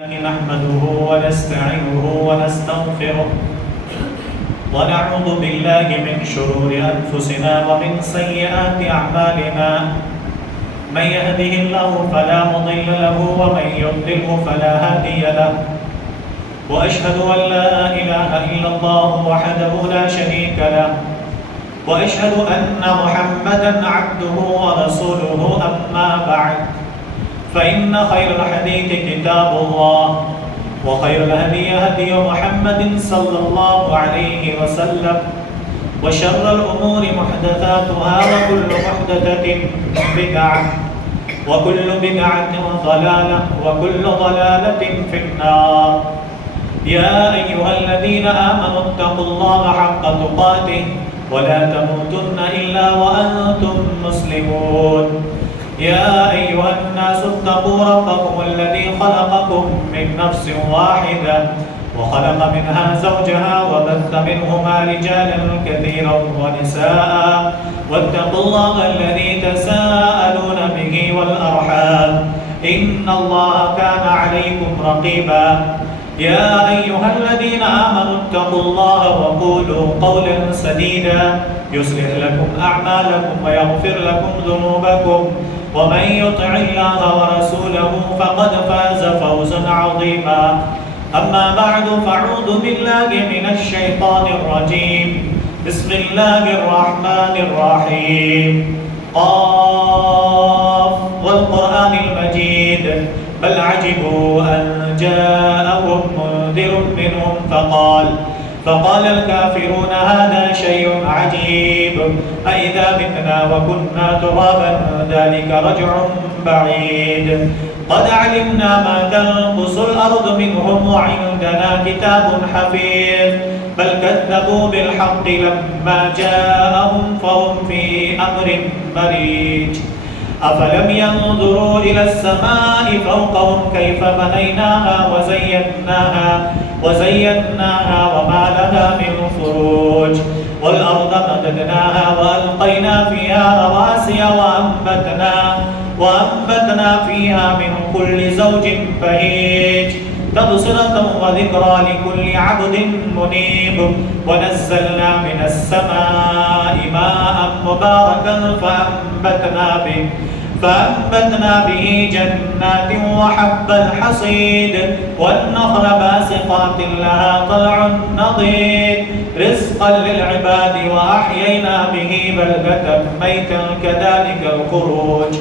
نحمده ونستعينه ونستغفره ونعوذ بالله من شرور أنفسنا ومن سيئات أعمالنا من يهده الله فلا مضل له ومن يضلله فلا هادي له وأشهد أن لا إله إلا الله وحده لا شريك له وأشهد أن محمدا عبده ورسوله أما بعد فإن خير الحديث كتاب الله وخير الهدي هدي محمد صلى الله عليه وسلم وشر الأمور محدثاتها وكل محدثة بدعة وكل بدعة ضلالة وكل ضلالة في النار يا أيها الذين آمنوا اتقوا الله حق تقاته ولا تموتن إلا وأنتم مسلمون يا أيها الناس اتقوا ربكم الذي خلقكم من نفس واحدة وخلق منها زوجها وبث منهما رجالا كثيرا ونساء واتقوا الله الذي تساءلون به والأرحام إن الله كان عليكم رقيبا يا أيها الذين آمنوا اتقوا الله وقولوا قولا سديدا يصلح لكم أعمالكم ويغفر لكم ذنوبكم ومن يطع الله ورسوله فقد فاز فوزا عظيما أما بعد فاعوذ بالله من الشيطان الرجيم بسم الله الرحمن الرحيم قاف والقرآن المجيد بل عجبوا أن جاءهم منذر منهم فقال الكافرون هذا شيء عجيب أئذا متنا وكنا ترابا ذلك رجع بعيد قد علمنا ما تنقص الأرض منهم وعندنا كتاب حفيظ بل كذبوا بالحق لما جاءهم فهم في أمر مريج أفلم ينظروا إلى السماء فوقهم كيف بنيناها وزيناها وما لها من فروج والأرض مددناها وألقينا فيها رواسي وأنبتنا فيها من كل زوج بهيج تبصرة وذكرى لكل عبد منيب ونزلنا من السماء ماء مباركا فأنبتنا به جنات وحب الحصيد والنخل باسقات لها طلع نضيد رزقا للعباد وأحيينا به بلدة ميتا كذلك الخروج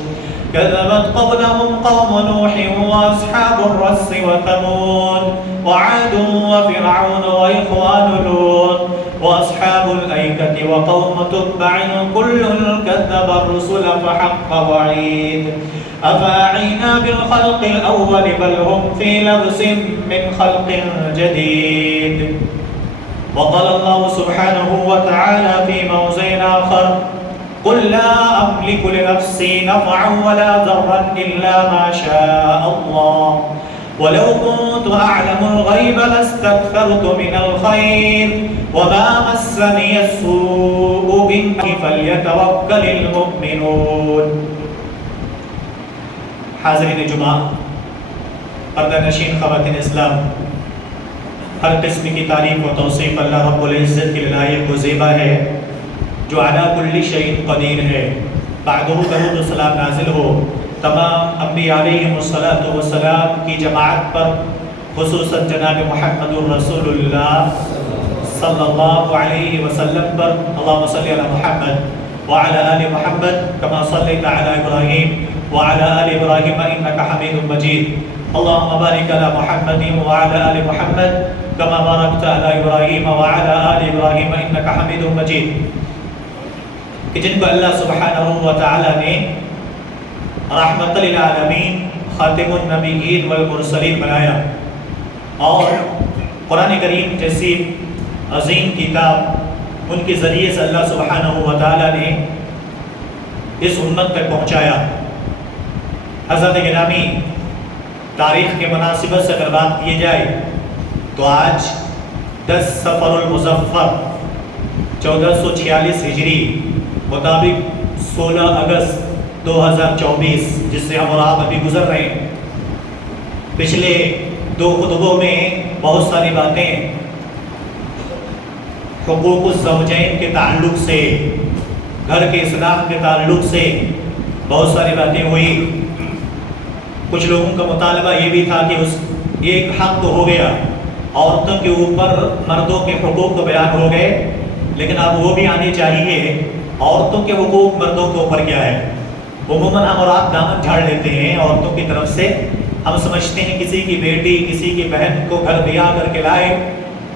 كذبت قبلهم قوم نوح وأصحاب الرس وثمود وعاد وفرعون وإخوان لوط وأصحاب الأيكة وقوم تبع كل كذب الرسل فحق وعيد أفأعينا بالخلق الأول بل هم في لبس من خلق جديد وقال الله سبحانه وتعالى في موضع آخر قل لا أملك لنفسي نفعا ولا ضرا إلا ما شاء الله ولو كنت أعلم الغيب لاستكثرت من الخير وما مسني السوء إن فليتوكل المؤمنون حاضرین جمعہ پردہ نشین خواتین اسلام ہر قسم کی تعریف و توصیف اللہ رب العزت کے لائق و زیبا ہے جو علی کل شیء قدیر ہے بعدہ درود و سلام نازل ہو تمام انبیاء علیہم السلام کی جماعت پر خصوصاً جناب محمد رسول اللہ صلی اللہ علیہ وسلم پر اللہم صلی علی محمد وعلى آل محمد كما صليت على إبراهيم وعلى آل إبراهيم إنك حميد مجيد اللهم بارك على محمد وعلى آل محمد كما باركت على إبراهيم وعلى آل إبراهيم إنك حميد مجيد کہ جن کو اللہ سبحانہ وتعالی نے رحمت للعالمین خاتم النبیین والمرسلین بنایا اور قرآن کریم جیسی عظیم کتاب ان کے ذریعے سے اللہ سبحانہ وتعالی نے اس امت تک پہنچایا۔ حضرت گرامی تاریخ کے مناسبت سے اگر بات کی جائے تو آج 10 صفر المظفر 1446 ہجری مطابق 16 اگست 2024 جس سے ہم اور آپ ابھی گزر رہے ہیں، پچھلے دو خطبوں میں بہت ساری باتیں حقوق الزوجین کے تعلق سے، گھر کے اصلاح کے تعلق سے بہت ساری باتیں ہوئی۔ کچھ لوگوں کا مطالبہ یہ بھی تھا کہ یہ ایک حق تو ہو گیا، عورتوں کے اوپر مردوں کے حقوق تو بیان ہو گئے، لیکن اب وہ بھی آنے چاہیے عورتوں کے حقوق مردوں کے اوپر کیا ہے۔ عموماً ہم اور آپ دامن جھاڑ لیتے ہیں عورتوں کی طرف سے، ہم سمجھتے ہیں کسی کی بیٹی کسی کی بہن کو گھر بیاہ کر کے لائے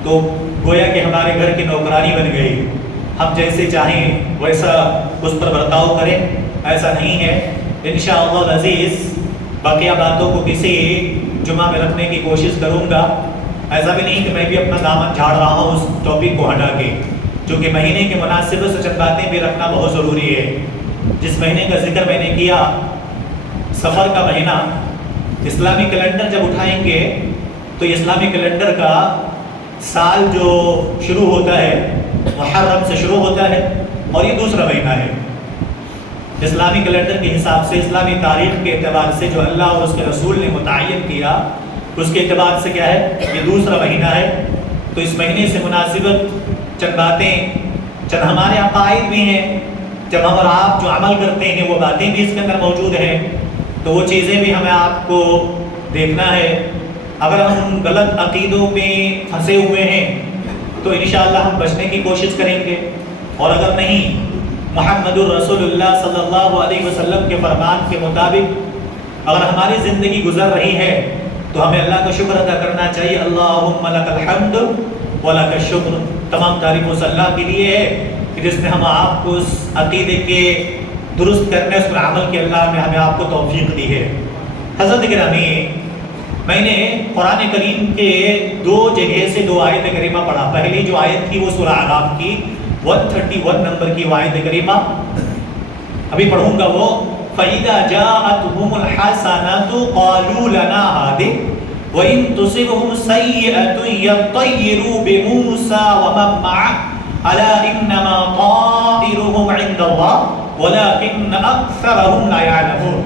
تو گویا کہ ہمارے گھر کی نوکرانی بن گئی، ہم جیسے چاہیں ویسا اس پر برتاؤ کریں۔ ایسا نہیں ہے۔ انشاءاللہ العزیز باقیہ باتوں کو کسی جمعہ میں رکھنے کی کوشش کروں گا۔ ایسا بھی نہیں کہ میں بھی اپنا دامن جھاڑ رہا ہوں اس ٹاپک کو ہٹا کے، چونکہ مہینے کے مناسبت سے چند باتیں بھی رکھنا بہت ضروری ہے۔ جس مہینے کا ذکر میں نے کیا، سفر کا مہینہ، اسلامی کیلنڈر جب اٹھائیں گے تو اسلامی کیلنڈر کا سال جو شروع ہوتا ہے محرم سے شروع ہوتا ہے، اور یہ دوسرا مہینہ ہے اسلامی کیلنڈر کے حساب سے، اسلامی تاریخ کے اعتبار سے جو اللہ اور اس کے رسول نے متعین کیا اس کے اعتبار سے کیا ہے، یہ دوسرا مہینہ ہے۔ تو اس مہینے سے مناسبت چند باتیں، چند ہمارے عقائد بھی ہیں، جب ہم اور آپ جو عمل کرتے ہیں وہ باتیں بھی اس کے اندر موجود ہیں، تو وہ چیزیں بھی ہمیں آپ کو دیکھنا ہے۔ اگر ہم غلط عقیدوں میں پھنسے ہوئے ہیں تو انشاءاللہ ہم بچنے کی کوشش کریں گے، اور اگر نہیں، محمد الرسول اللہ صلی اللہ علیہ وسلم کے فرمان کے مطابق اگر ہماری زندگی گزر رہی ہے تو ہمیں اللہ کا شکر ادا کرنا چاہیے۔ اللہم لک الحمد ولک الشکر، تمام تعریف اس اللہ کے لیے ہے کہ جس نے ہم آپ کو اس عقیدے کے درست کرنے، اس پر عمل کے اللہ نے ہمیں آپ کو توفیق دی ہے۔ حضرت گرامی، میں نے قرآن کریم کے دو جگہ سے دو آیت کریمہ پڑھا۔ پہلی جو آیت تھی وہ سورہ اعراف کی 131 نمبر کی آیت کریمہ، ابھی پڑھوں گا وہ فَإِذَا جَاءَتْهُمُ الْحَسَنَةُ قَالُوا لَنَا هَٰذِهِ وَإِن تُصِبْهُمْ سَيِّئَةٌ يَطَّيَّرُوا بِمُوسَىٰ وَمَن مَّعَهُ أَلَا إِنَّمَا طَائِرُهُمْ عِندَ اللَّهِ وَلَٰكِنَّ أَكْثَرَهُمْ لَا يَعْلَمُونَ۔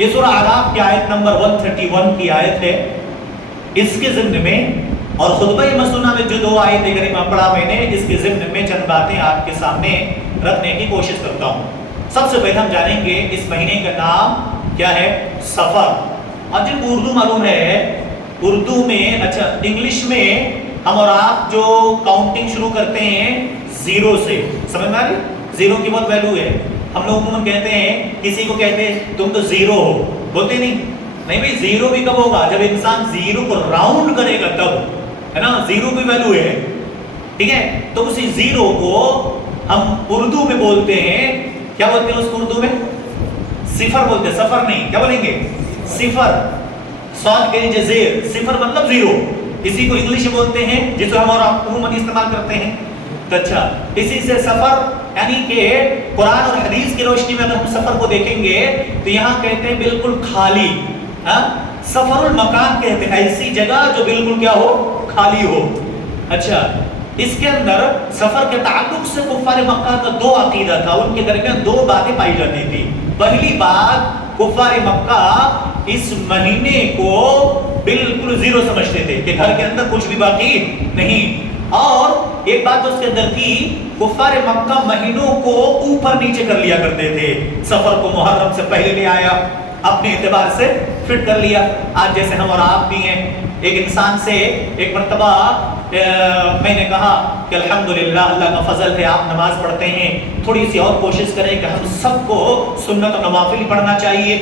یہ سورہ اعراف کی آیت نمبر 131 کی آیت ہے۔ اس کے ضمن میں اور خطبہ مسنونہ میں جو دو آیت کریمہ پڑھا میں نے، اس کے ضمن میں چند باتیں آپ کے سامنے رکھنے کی کوشش کرتا ہوں۔ سب سے پہلے ہم جانیں گے اس مہینے کا نام کیا ہے، سفر۔ اور جن کو اردو معلوم ہے، اردو میں اچھا انگلش میں ہم اور آپ جو کاؤنٹنگ شروع کرتے ہیں زیرو سے، سمجھ میں آ رہی؟ زیرو کی بہت ویلو ہے۔ ہم لوگ عموماً کہتے ہیں، کسی کو کہتے ہیں تم تو زیرو ہو، بولتے نہیں بھائی، زیرو بھی کب ہوگا؟ جب انسان زیرو کو راؤنڈ کرے گا تب، ہے نا، زیرو بھی ویلو ہے، ٹھیک ہے؟ تو اسی زیرو کو ہم اردو میں بولتے ہیں، کیا بولتے ہیں اس کو اردو میں؟ صفر بولتے ہیں، سفر نہیں، کیا بولیں گے؟ صفر، صاد کے نیچے زیر، صفر مطلب زیرو۔ اسی کو انگلش میں بولتے ہیں جسے ہم اور آپ عموماً استعمال کرتے ہیں۔ تو اچھا، اسی سے سفر یعنی کہ قرآن اور حدیث کی روشنی میں اگر ہم سفر کو دیکھیں گے تو یہاں کہتے ہیں بالکل خالی، سفر المکان کہتے ہیں ایسی جگہ جو بالکل کیا ہو، خالی ہو۔ اچھا، اس کے اندر سفر کے تعلق سے کفار مکہ کا دو عقیدہ تھا، ان کے درمیان دو باتیں پائی جاتی تھی۔ پہلی بات، کفار مکہ اس مہینے کو بالکل زیرو سمجھتے تھے کہ گھر کے اندر کچھ بھی باقی نہیں، اور ایک بات اس کے اندر تھی، کفار مکہ مہینوں کو اوپر نیچے کر لیا کرتے تھے۔ سفر کو محرم سے پہلے لے آیا، اپنے اعتبار سے فٹ کر لیا۔ آج جیسے ہم اور آپ بھی ہیں، ایک انسان سے ایک مرتبہ میں نے کہا کہ الحمدللہ اللہ کا فضل ہے، آپ نماز پڑھتے ہیں، تھوڑی سی اور کوشش کریں کہ ہم سب کو سنت و نوافل پڑھنا چاہیے۔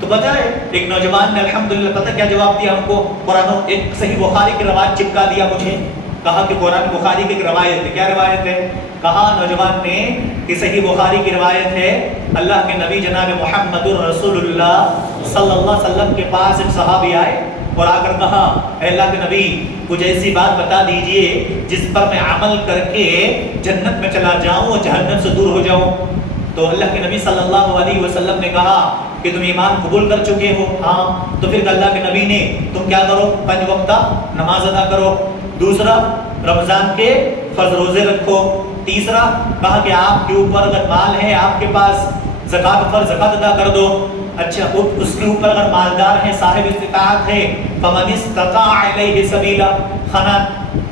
تو پتہ ہے ایک نوجوان نے الحمدللہ پتہ کیا جواب دیا ہم کو؟ قرآن ایک صحیح بخاری کی روایت چپکا دیا مجھے، کہا کہ قرآن بخاری کی ایک روایت ہے۔ کیا روایت ہے؟ کہا نوجوان نے کہ صحیح بخاری کی روایت ہے، اللہ کے نبی جناب محمد الرسول اللہ صلی اللہ علیہ وسلم کے پاس ایک صحابی آئے اور آ کر کہا، اے اللہ کے نبی کچھ ایسی بات بتا دیجئے جس پر میں عمل کر کے جنت میں چلا جاؤں اور جہنم سے دور ہو جاؤں۔ تو اللہ کے نبی صلی اللہ علیہ وسلم نے کہا کہ تم ایمان قبول کر چکے ہو؟ ہاں۔ تو پھر اللہ کے نبی نے تم کیا کرو؟ 5 وقتہ نماز ادا کرو۔ دوسرا، رمضان کے فرض روزے رکھو۔ تیسرا، کہا کہ آپ کے اوپر اگر مال ہے، آپ کے پاس زکوٰۃ پر زکوٰۃ ادا کر دو۔ اچھا، اس کے اوپر اگر مالدار ہیں، صاحب استطاعت ہے، فمن استطاع الیہ سبیلا، خانہ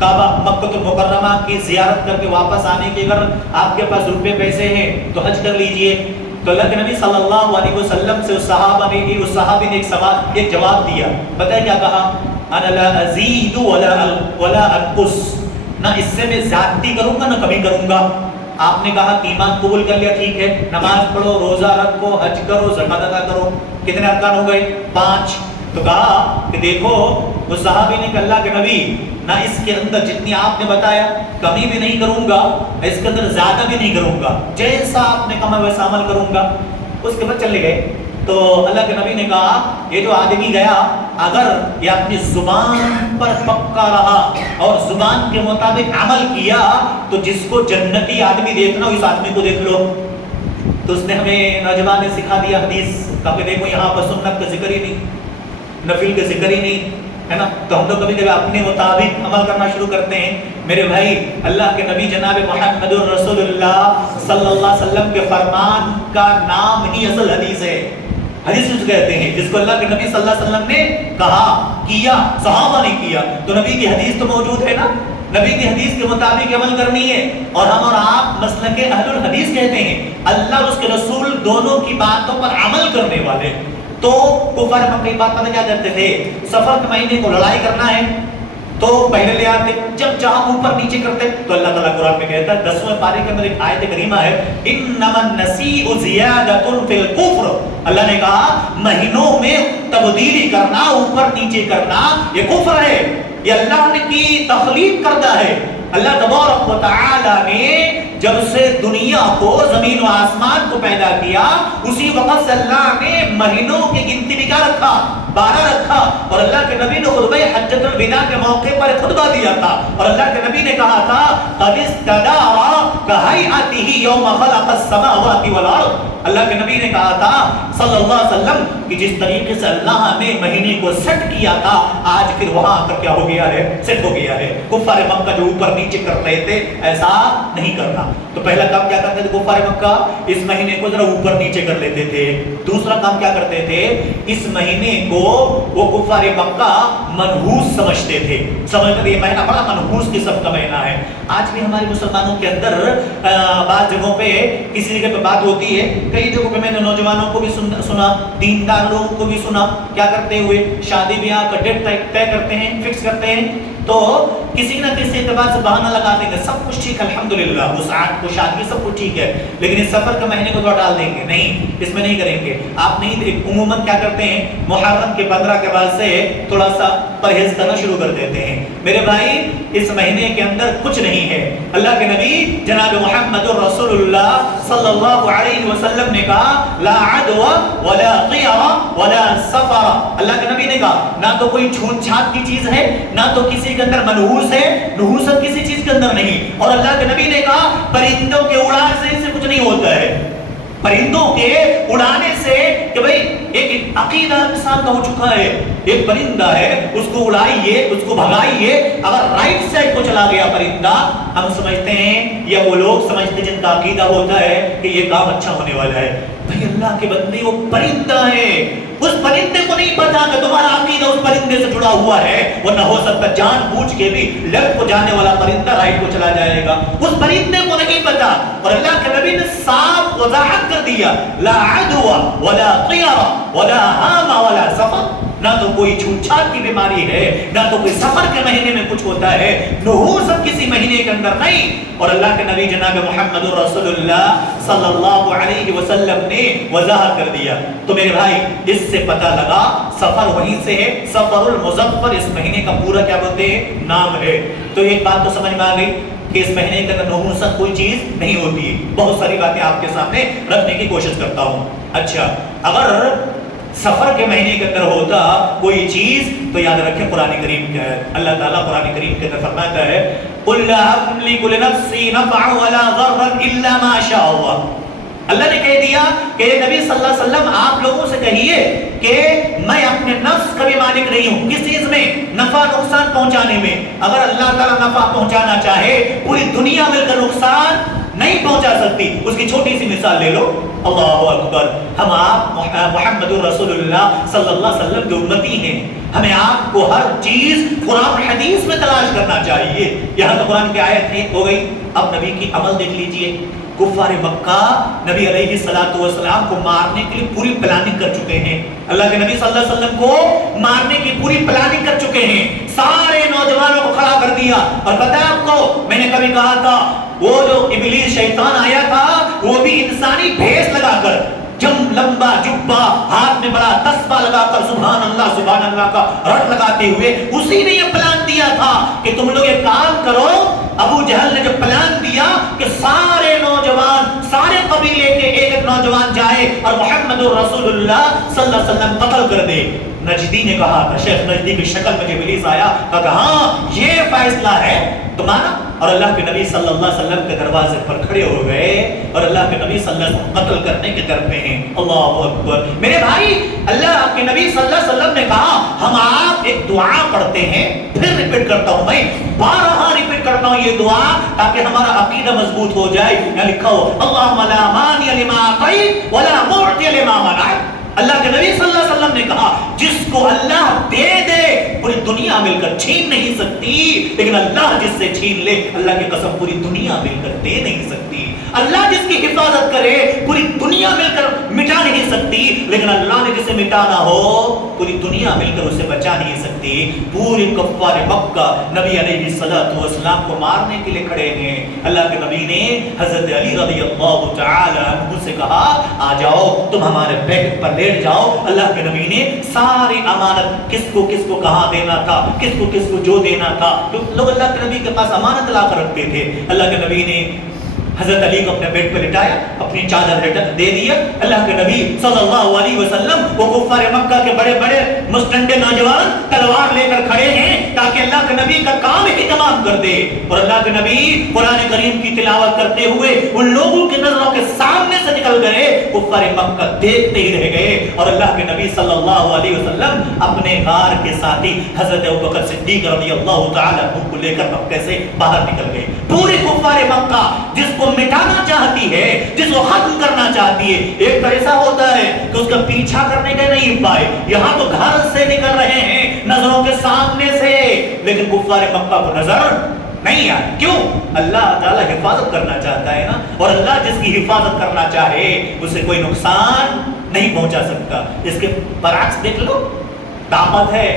کعبہ مکہ المکرمہ کی زیارت کر کے واپس آنے کے اگر آپ کے پاس روپے پیسے ہیں تو حج کر لیجئے۔ تو اللہ کے نبی صلی اللہ علیہ وسلم سے اس صحابی نے ایک جواب دیا، بتائیں کیا کہا؟ انا لا ازید ولا انقص، نہ اس سے میں زیادتی کروں گا نہ کمی کروں گا۔ آپ نے کہا کہ ایمان قبول کر لیا، ٹھیک ہے، نماز پڑھو، روزہ رکھو، حج کرو، زکوٰۃ ادا کرو، کتنے ارکان ہو گئے؟ 5۔ تو کہا کہ دیکھو اس صحابی نے کہ اللہ کے نبی نہ اس کے اندر جتنی آپ نے بتایا کمی بھی نہیں کروں گا، اس کے اندر زیادہ بھی نہیں کروں گا، جیسا آپ نے کہا ویسا عمل کروں گا۔ اس کے بعد چلے گئے۔ تو اللہ کے نبی نے کہا یہ جو آدمی گیا اگر یہ اپنی زبان پر پکا رہا اور زبان کے مطابق عمل کیا تو جس کو جنتی آدمی دیکھنا اس آدمی کو دیکھ لو۔ تو اس نے ہمیں نوجوان نے سکھا دیا حدیث کا کہ دیکھو یہاں پر سنت کا ذکر ہی نہیں، نفل کا ذکر ہی نہیں ہے نا، تو ہم تو کبھی کبھی اپنے مطابق عمل کرنا شروع کرتے ہیں۔ میرے بھائی اللہ کے نبی جناب محمد رسول اللہ صلی اللہ علیہ وسلم کے فرمان کا نام ہی اصل حدیث ہے۔ حدیث اس کہتے ہیں جس کو اللہ کے نبی صلی اللہ علیہ وسلم نے کہا، کیا، صحابہ نے کیا، تو نبی کی حدیث تو موجود ہے نا، نبی کی حدیث کے مطابق عمل کرنی ہے۔ اور ہم اور آپ مسلک اہل الحدیث کہتے ہیں اللہ اور اس کے رسول دونوں کی باتوں پر عمل کرنے والے۔ تو کفار مکہ بات پتہ کیا کرتے تھے؟ سفر کے مہینے کو لڑائی کرنا ہے تو پہلے لے آتے، جب جہاں اوپر نیچے کرتے تو اللہ تعالیٰ قرآن میں کہتا ہے 10ویں پارے کے اندر ایک آیت کریمہ ہے انما النسیء زیادۃ فی الکفر، اللہ نے کہا مہینوں میں تبدیلی کرنا، اوپر نیچے کرنا یہ کفر ہے، یہ اللہ نے کی تخلیق کردہ ہے۔ اللہ تبارک و تعالی نے جب سے دنیا کو، زمین و آسمان کو پیدا کیا اسی وقت سے اللہ نے مہینوں کی گنتی بھی کیا رکھا؟ 12 رکھا۔ اور اللہ کے نبی نے خطبہ حجۃ الوداع کے موقع پر خطبہ دیا تھا اور اللہ کے نبی نے کہا تھا قد استدار کہیئتہ یوم خلق السماوات والارض، اللہ کے نبی نے کہا تھا صلی اللہ علیہ وسلم کہ جس طریقے سے اللہ نے مہینے کو سیٹ کیا تھا آج پھر وہاں پر کیا ہو گیا ہے؟ سیٹ ہو گیا ہے۔ کفار مکہ جو اوپر نیچے کر رہے تھے ایسا نہیں کرنا۔ تو پہلا کام کیا کرتے تھے کفار مکہ؟ اس مہینے کو ذرا اوپر نیچے کر لیتے تھے۔ دوسرا کام کیا کرتے تھے؟ اس مہینے کو وہ کفار مکہ منحوس سمجھتے تھے، سمجھتے تھے یہ مہینہ بڑا منحوس قسم کا مہینہ ہے۔ آج بھی ہمارے مسلمانوں کے اندر بعض جگہوں پہ کسی جگہ پہ بات ہوتی ہے، کئی جگہوں پہ میں نے نوجوانوں کو بھی سنا، دیندار لوگوں کو بھی سنا، کیا کرتے ہوئے شادی بیاہ کا ڈیٹ طے کرتے ہیں، فکس کرتے ہیں، تو کسی نہ کسی اعتبار سے بہانہ لگاتے ہیں سب کچھ ٹھیک ہے الحمدللہ، اس آٹھ کو شادی سب کچھ ٹھیک ہے، لیکن اس سفر کے مہینے کو تو ڈال دیں گے، نہیں اس میں نہیں کریں گے۔ آپ نہیں عموماً کیا کرتے ہیں محرم کے 15 کے بعد سے تھوڑا سا پرہیز کرنا شروع کر دیتے ہیں۔ میرے بھائی اس مہینے کے اندر کچھ نہیں ہے۔ اللہ کے نبی جناب محمد رسول اللہ صلی اللہ علیہ وسلم نے کہا لا عدوى ولا طیر ولا سفر، اللہ کے نبی نے کہا نہ تو کوئی چھوت چھات کی چیز ہے، نہ تو کسی کے اندر منحوس ہے، نحوست کسی چیز کے اندر نہیں، اور اللہ کے نبی نے کہا پرندوں کے اڑان سے کچھ نہیں ہوتا ہے، پرندوں کے اڑانے سے کہ بھئی ایک عقیدہ انسان کا ہو چکا ہے، ایک پرندہ ہے اس کو اڑائیے، اس کو بھگائیے، اگر رائٹ سائڈ کو چلا گیا پرندہ ہم سمجھتے ہیں یا وہ لوگ سمجھتے جن کا عقیدہ ہوتا ہے کہ یہ کام اچھا ہونے والا ہے۔ بھئی اللہ کے بندے وہ پرندہ ہے، اس پرندے کو نہیں پتا کہ تمہارا عقیدہ اس پرندے سے جڑا ہوا ہے، ورنہ ہو سکتا جان بوجھ کے بھی لیفٹ کو جانے والا پرندہ رائٹ کو چلا جائے گا، اس پرندے کو نہیں پتا۔ اور اللہ کے نبی نے صاف وضاحت کر دیا لا عدوى ولا طیر ولا ہام ولا سفر، نہ تو کوئی چھوت چھات کی بیماری ہے، نہ تو کوئی سفر کے مہینے میں کچھ ہوتا ہے، نحوست کسی مہینے کے اندر نہیں۔ اور اللہ کے نبی جناب محمد رسول اللہ صلی اللہ علیہ وسلم نے وضاحت کر دیا۔ تو میرے بھائی اس سے پتہ لگا سفر وہیں سے ہے، سفر المظفر اس مہینے کا پورا کیا بولتے ہیں نام ہے۔ تو ایک بات تو سمجھ میں آ گئی کہ اس مہینے کے اندر نحوست کوئی چیز نہیں ہوتی ہے۔ بہت ساری باتیں آپ کے سامنے رکھنے کی کوشش کرتا ہوں۔ اچھا اگر سفر کے مہینے کے اندر ہوتا کوئی چیز تو یاد رکھیں قرآن کریم کیا ہے، اللہ تعالیٰ قرآن کریم کے اندر فرماتا ہے قُلْ لَا أَمْلِكُ لِنَفْسِي نَفْعًا وَلَا ضَرًّا إِلَّا مَا شَاءَ اللَّهُ، اللہ نے کہہ دیا کہ نبی صلی اللہ علیہ وسلم آپ لوگوں سے کہیے کہ میں اپنے نفس کا بھی مالک نہیں ہوں، کس چیز میں؟ نفع نقصان پہنچانے میں۔ اگر اللہ تعالیٰ نفع پہنچانا چاہے پوری دنیا مل کر نقصان نہیں پہنچا سکتی. اس کی چھوٹی سی مثال لے لو. اللہ اکبر. ہم آپ محمد رسول اللہ صلی اللہ علیہ وسلم کے امتی ہیں. ہمیں آپ کو ہر چیز قرآن اور حدیث میں تلاش کرنا چاہیے. یہاں تو قرآن کی آیت ہو گئی. اب نبی کی عمل دیکھ لیجئے. کفار مکہ نبی علیہ السلام کو مارنے کے لیے پوری پلاننگ کر چکے ہیں. اللہ کے نبی صلی اللہ علیہ وسلم کو مارنے کی پوری پلاننگ کر چکے ہیں. سارے نوجوانوں کو کھڑا کر دیا. اور پتہ ہے آپ کو, میں نے کبھی کہا تھا, وہ جو ابلیس شیطان آیا تھا وہ بھی انسانی بھیس لگا کر, لمبا جبہ, ہاتھ میں بڑا تسبیح لگا کر سبحان اللہ کا رٹ لگاتے ہوئے, اسی نے یہ پلان دیا تھا کہ تم لوگ یہ کام کرو. ابو جہل نے جو پلان دیا کہ سارے نوجوان, سارے قبیلے کے ایک نوجوان جائے اور محمد رسول اللہ صلی اللہ علیہ وسلم قتل کر دے. نجدی نے کہا تھا, شیخ نجدی کی شکل میں جب ابلیس آیا کہا ہاں یہ فیصلہ ہے تو مانا. اور اللہ کے نبی صلی اللہ علیہ وسلم کے دروازے پر کھڑے ہو گئے اور اللہ کے نبی صلی اللہ علیہ وسلم قتل کرنے کے در پہ ہیں. اللہ اکبر. میرے بھائی, اللہ کے نبی صلی اللہ علیہ وسلم نے کہا ہم آپ ایک دعا پڑھتے ہیں, پھر ریپیٹ کرتا ہوں, میں بارہا ریپیٹ کرتا ہوں یہ دعا تاکہ ہمارا عقیدہ مضبوط ہو جائے. یہاں لکھا ہو اللہم لا مانع لما اعطیت ولا معطی لما منعت. اللہ کے نبی صلی اللہ علیہ وسلم نے کہا جس کو اللہ دے دے پوری دنیا مل کر چھین نہیں سکتی, لیکن اللہ جس سے چھین لے اللہ کی قسم پوری دنیا مل کر دے نہیں سکتی. اللہ جس کی حفاظت کرے پوری دنیا مل کر مٹا نہیں سکتی, لیکن اللہ نے جسے مٹانا ہو پوری دنیا مل کر اسے بچا نہیں سکتی. پورے کفار مکہ نبی علیہ السلام کو مارنے کے لیے کھڑے ہیں. اللہ کے نبی نے حضرت علی رضی اللہ تعالی عنہ سے کہا آ جاؤ تم ہمارے بیٹھ پر لیٹ جاؤ. اللہ کے نبی نے ساری امانت کس کو کہاں دینا تھا, کس کو جو دینا تھا, لوگ اللہ کے نبی کے پاس امانت لا کر رکھتے تھے. اللہ کے نبی نے حضرت علی کو اپنے بیٹ پہ لٹایا, اپنی چادر دے دیا. اللہ کے نبی صلی اللہ علیہ وسلم وہ کفار مکہ کے بڑے بڑے مستنڈے نوجوان تلوار لے کر کھڑے ہیں تاکہ اللہ کے نبی کا کام ہی تمام کر دے. اور اللہ کے نبی قرآن کریم کی تلاوت کرتے ہوئے ان لوگوں کی نظروں کے سامنے سے نکل گئے. کفار مکہ دیکھتے ہی رہ گئے اور اللہ کے نبی صلی اللہ علیہ وسلم اپنے غار کے ساتھی حضرت ابوبکر صدیق رضی اللہ تعالی عنہ کو لے کر مکہ سے باہر نکل گئے. پورے کفار مکہ جس کو مٹانا چاہتی ہے, جس کو ختم کرنا چاہتی ہے, ایک تو ایسا ہوتا ہے کہ اس کا پیچھا کرنے کے نہیں پائے. یہاں تو گھر سے نکل رہے ہیں نظروں کے سامنے سے, لیکن کفار مکہ کو نظر نہیں آئے. کیوں؟ اللہ تعالیٰ حفاظت کرنا چاہتا ہے نا, اور اللہ جس کی حفاظت کرنا چاہے اسے کوئی نقصان نہیں پہنچا سکتا. اس کے برعکس دیکھ لو, طاقت ہے,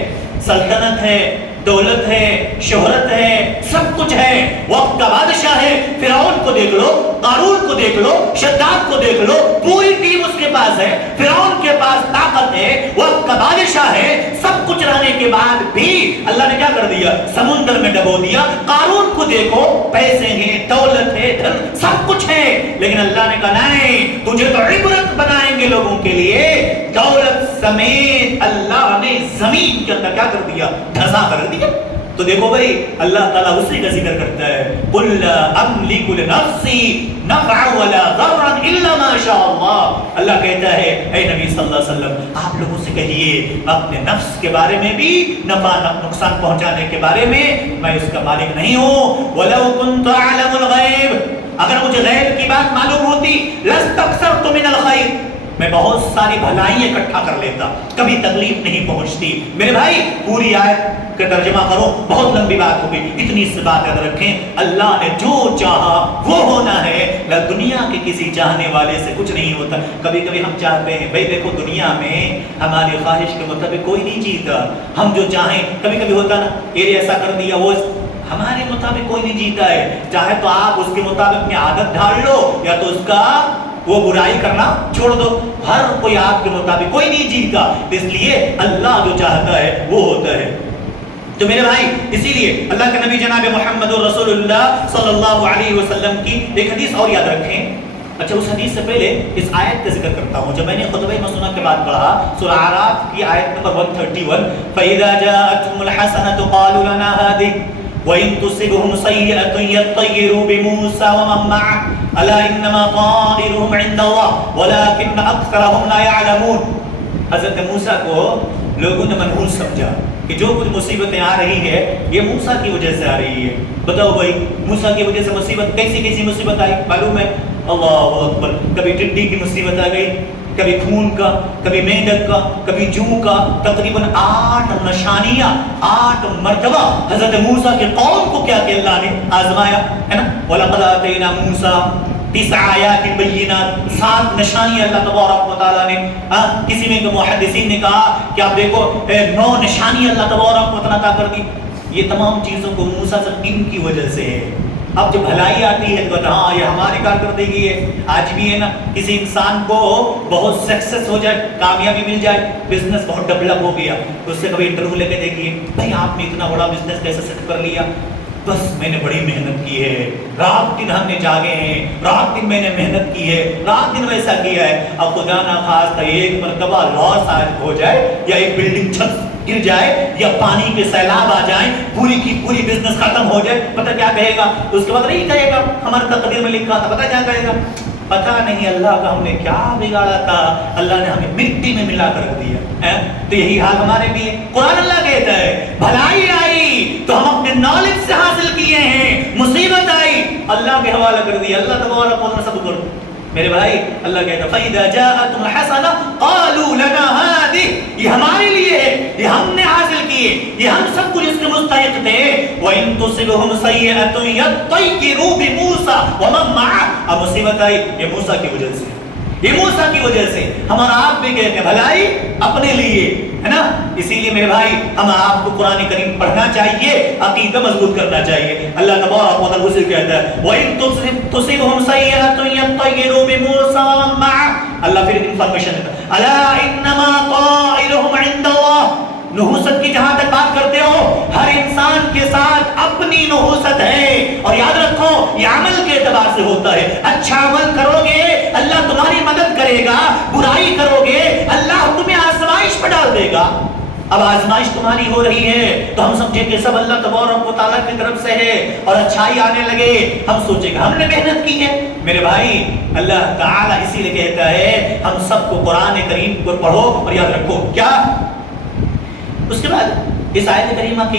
سلطنت ہے, دولت ہے, شہرت ہے, سب کچھ ہے, وقت کا بادشاہ ہے. فرعون کو دیکھ لو, قارون کو دیکھ لو, شداد کو دیکھ لو, پوری ٹیم اس کے پاس ہے. فرعون کے پاس طاقت ہے, وقت کا بادشاہ ہے, سب کچھ رہنے کے بعد بھی اللہ نے کیا کر دیا, سمندر میں ڈبو دیا. قارون کو دیکھو, پیسے ہیں, دولت ہے, دھن, سب کچھ ہے, لیکن اللہ نے کہا نہیں, تجھے تو عبرت بنائیں گے لوگوں کے لیے. دولت سمیت اللہ نے زمین کے اندر کیا کر دیا, دھسا کر دیا. تو دیکھو بھائی اللہ تعالیٰ اسی کا ذکر کرتا ہے, قُلْ لَا أَمْلِكُ لِنَفْسِي نَفْعًا وَلَا ضَرًّا إِلَّا مَا شَاءَ اللَّهُ. اللہ کہتا ہے اے نبی صلی اللہ علیہ وسلم آپ لوگوں سے کہیے اپنے نفس کے بارے میں بھی نفع نقصان پہنچانے کے بارے میں اس کا مالک نہیں ہوں. وَلَوْ كُنْتُ أَعْلَمُ الْغَيْبَ, اگر مجھے غیب کی بات معلوم ہوتی, لَاسْتَكْثَرْتُ مِنَ الْخَيْرِ, میں بہت ساری بھلائیں اکٹھا کر لیتا, کبھی تکلیف نہیں پہنچتی. میرے بھائی پوری آیت کا ترجمہ کرو, بہت لمبی بات ہوگی, اتنی سی بات یاد رکھیں, اللہ نے جو چاہا وہ ہونا ہے. دنیا کے کسی چاہنے والے سے کچھ نہیں ہوتا. کبھی کبھی ہم چاہتے ہیں بھائی دیکھو دنیا میں ہماری خواہش کے مطابق کوئی نہیں جیتا, ہم جو چاہیں, کبھی کبھی ہوتا نا یہ ایسا کر دیا, وہ ہمارے مطابق کوئی نہیں جیتا ہے. چاہے تو آپ اس کے مطابق اپنی عادت ڈھال لو یا تو اس کا وہ برائی کرنا چھوڑ دو. ہر کوئی آپ کے مطابق کوئی نہیں جیتا, اس لیے اللہ جو چاہتا ہے وہ ہوتا ہے. تو میرے بھائی اسی لیے اللہ کے نبی جناب محمد رسول اللہ صلی اللہ علیہ وسلم کی ایک حدیث اور یاد رکھیں. اچھا اس حدیث سے پہلے اس آیت کا ذکر کرتا ہوں. جب میں نے خطبہ مسنہ کے بعد پڑھا سورہ اعراف کی آیت نمبر 131, فَإِذَا جَاءَتْهُمُ الْحَسَنَةُ قَالُوا لَنَا هَٰذِهِ وَإِن تُصِبْهُمْ سَيِّئَةٌ يَطَّيَّرُوا بِمُوسَىٰ وَمَن مَّعَهُ أَلَا إِنَّمَا طَائِرُهُمْ عِندَ اللَّهِ وَلَٰكِنَّ أَكْثَرَهُمْ لَا يَعْلَمُونَ. حضرت موسیٰ کو لوگوں نے منحوس سمجھا کہ جو کچھ مصیبتیں آ رہی ہے یہ موسیٰ کی وجہ سے آ رہی ہے. بتاؤ بھائی موسیٰ کی وجہ سے مصیبت کیسی مصیبت آئی معلوم ہے؟ اللہ اکبر. کبھی ٹڈی کی مصیبت آ گئی, کبھی خون کا, کبھی مینڈک کا, کبھی جو کا. تقریباً 8 نشانیاں 8 مرتبہ حضرت موسیٰ کے قوم کو کیا کہ اللہ نے آزمایا ہے نا. وَلَقَدْ آتَيْنَا مُوسَىٰ 9 آیات بینات, 7 نشانیاں اللہ تبارک و تعالیٰ نے. کسی میں محدثین نے کہا کہ آپ دیکھو 9 نشانیاں اللہ تبارک و تعالیٰ عطا کر دی. یہ تمام چیزوں کو موسیٰ سے ان کی وجہ سے ہے. اب جب بھلائی آتی ہے تو کہتا ہاں یہ ہماری کارکردگی ہے. آج بھی ہے نا, کسی انسان کو بہت سکسیس ہو جائے, کامیابی مل جائے, بزنس بہت ڈیولپ ہو گیا, اس سے کبھی انٹرویو لے کے دیکھیے بھائی آپ نے اتنا بڑا بزنس کیسے سیٹ کر لیا؟ بس میں نے بڑی محنت کی ہے, رات دن ہم نے جاگے ہیں, رات دن میں نے محنت کی ہے, رات دن ویسا کیا ہے. اب خدا نہ خواستہ ایک مرتبہ لاس ہو جائے یا ایک بلڈنگ چھت گر جائے یا پانی کے سیلاب آ جائیں, پوری کی پوری بزنس ختم ہو جائے, پتہ کیا کہے گا؟ اس کے بعد نہیں کہے گا ہمارا تقدیر میں لکھا تھا. پتہ کیا کہے گا؟ پتہ نہیں اللہ کا ہم نے کیا بگاڑا تھا, اللہ نے ہمیں مٹی میں ملا کر دیا. تو یہی حال ہمارے بھی ہے. قرآن اللہ کہتا ہے بھلائی آئی تو ہم اپنے نالج سے حاصل کیے ہیں, مصیبت آئی اللہ کے حوالہ کر دیا. اللہ تبارک و تعالیٰ سب کرو میرے بھائی. اللہ کہتا ہے فَإِذَا جَاءَتْهُمْ الْحَسَنَةُ قَالُوا لَنَا هَٰذِهِ, یہ ہمارے لیے ہے, یہ ہم نے حاصل کیے, یہ ہم سب کچھ اس کے مستحق تھے. وَإِن تُصِبْهُمْ سَيِّئَةٌ يَطَّيِّرُوا بِمُوسَىٰ وَمَن مَّعَهُ, اب مصیبت آئی یہ موسیٰ کی وجہ سے, یہ موسیٰ کی وجہ سے. ہمارا آپ بھی کہتے ہیں بھلائی اپنے لیے ہے نا. اسی لیے میرے بھائی ہم آپ کو قرآن کریم پڑھنا چاہیے, عقیدہ مضبوط کرنا چاہیے. اللہ تبارک و تعالیٰ اسے کہتا ہے وَإِن تُصِبْهُمْ سَيِّئَةٌ يَطَّيِّرُوا بِمُوسَىٰ وَمَن مَّعَهُ. اللہ پھر انفارمیشن دیتا ہے أَلَا إِنَّمَا طَائِرُهُمْ عِندَ اللَّهِ. نحوست کی جہاں تک بات کرتے ہو, ہر انسان کے ساتھ اپنی نحوست ہے, اور یاد رکھو یہ عمل کے اعتبار سے ہوتا ہے. اچھا عمل کرو گے اللہ تمہاری مدد کرے گا, برائی کرو گے اللہ تمہیں آزمائش میں ڈال دے گا. اب آزمائش تمہاری ہو رہی ہے تو ہم سمجھے کہ سب اللہ تبارک و تعالیٰ کی طرف سے ہے, اور اچھائی آنے لگے ہم سوچیں کہ ہم نے محنت کی ہے. میرے بھائی اللہ تعالیٰ اسی لیے کہتا ہے ہم سب کو قرآن کریم کو پڑھو اور یاد رکھو. کیا اس کے بعد اس آیت کریمہ کی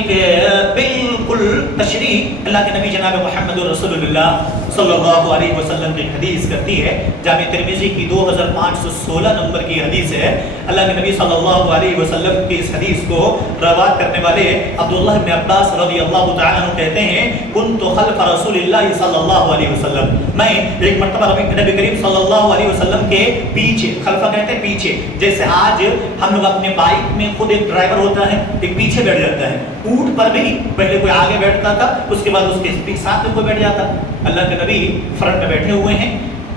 بالکل تشریح اللہ کے نبی جناب محمد رسول اللہ صلی اللہ علیہ وسلم کی حدیث کرتی ہے. جامع ترمذی کی 2516 نمبر کی حدیث ہے. اللہ کے نبی صلی اللہ علیہ وسلم کی اس حدیث کو روایت کرنے والے عبداللہ بن عباس رضی اللہ تعالیٰ عنہ کہتے ہیں کنت خلف رسول اللہ صلی اللہ علیہ وسلم, میں ایک مرتبہ نبی کریم صلی اللہ علیہ وسلم کے پیچھے, خلفہ کہتے ہیں پیچھے, جیسے آج ہم لوگ اپنے بائک میں خود ایک ڈرائیور ہوتا ہے, ایک پیچھے بیٹھ جاتا ہے. اونٹ پر بھی پہلے کوئی آگے بیٹھتا تھا, اس کے بعد اس کے ساتھ میں کوئی بیٹھ جاتا. اللہ کے نبی فرنٹ میں بیٹھے ہوئے ہیں,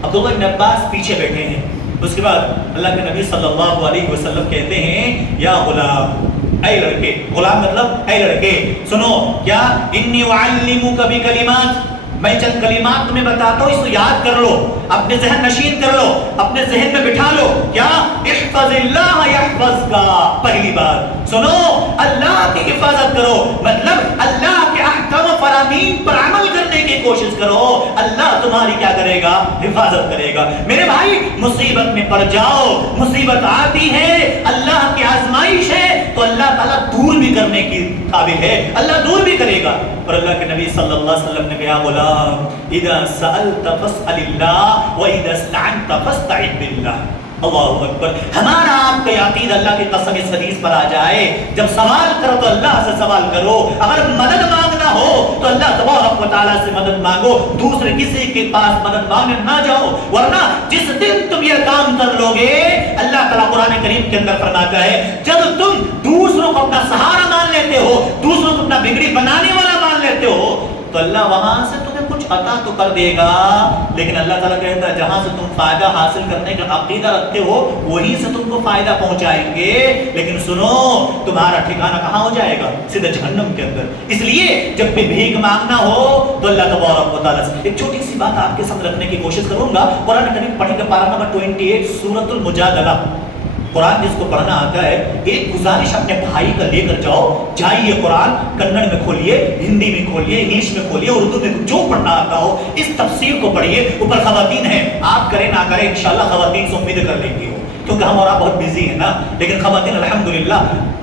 عبداللہ بن عباس پیچھے بیٹھے ہیں. اس کے بعد اللہ کے نبی صلی اللہ علیہ وسلم کہتے ہیں یا غلام, اے لڑکے, غلام مطلب اے لڑکے سنو, کیا انی اعلمک بکلمات, میں چند کلمات تمہیں بتاتا ہوں, اس کو یاد کر لو, اپنے ذہن نشین کر لو, اپنے ذہن میں بٹھا لو. کیا احفظ اللہ یحفظک, پہلی بات سنو اللہ کی حفاظت کرو, مطلب اللہ کے احکام و فرامین پر عمل کرنے کی کوشش کرو, اللہ تمہاری کیا کرے گا؟ حفاظت کرے گا. میرے بھائی مصیبت میں پڑ جاؤ, مصیبت آتی ہے اللہ کی آزمائش ہے تو اللہ تعالیٰ دور بھی کرنے کی قابل ہے, اللہ دور بھی کرے گا. اور اللہ کے نبی صلی اللہ علیہ وسلم نے کہا غلام اذا سألت فاسأل اللہ واذا استعنت فاستعن باللہ. اللہ اکبر. ہمارا آپ کا یقین اللہ کی قسم اس حدیث پر آ جائے, جب سوال کرو تو اللہ سے سوال کرو, اگر مدد مانگنا ہو تو اللہ تبارک و تعالیٰ سے مدد مانگو, دوسرے کسی کے پاس مدد مانگنے نہ جاؤ, ورنہ جس دن تم یہ کام کر لو گے, اللہ تعالیٰ قرآن کریم کے اندر فرماتا ہے جب تم دوسروں کو اپنا سہارا مان لیتے ہو, دوسروں کو اپنا بگڑی بنانے والا مان لیتے ہو, تو اللہ وہاں سے تمہیں کچھ عطا تو کر دے گا, لیکن اللہ تعالیٰ کہتا ہے جہاں سے تم فائدہ حاصل کرنے کا عقیدہ رکھتے ہو وہیں سے تم کو فائدہ پہنچائیں گے, لیکن سنو تمہارا ٹھکانہ کہاں ہو جائے گا؟ سیدھا جہنم کے اندر. اس لیے جب بھی بھیک مانگنا ہو تو اللہ تبارک و تعالیٰ سے. ایک چھوٹی سی بات آپ کے سامنے رکھنے کی کوشش کروں گا, قرآن کریم پڑھیں گے پارہ نمبر 28 سورۃ المجادلہ. قرآن جس کو پڑھنا آتا ہے, ایک گزارش اپنے بھائی کا لے کر جاؤ, جائیے قرآن کنڑ میں کھولیے, ہندی میں کھولیے, انگلش میں کھولیے, اردو میں, جو پڑھنا آتا ہو اس تفسیر کو پڑھیے. اوپر خواتین ہیں, آپ کریں نہ کریں انشاءاللہ خواتین سے امید کر لیں گے, کیونکہ ہم اور آپ بہت بزی ہیں نا, لیکن خواتین الحمدللہ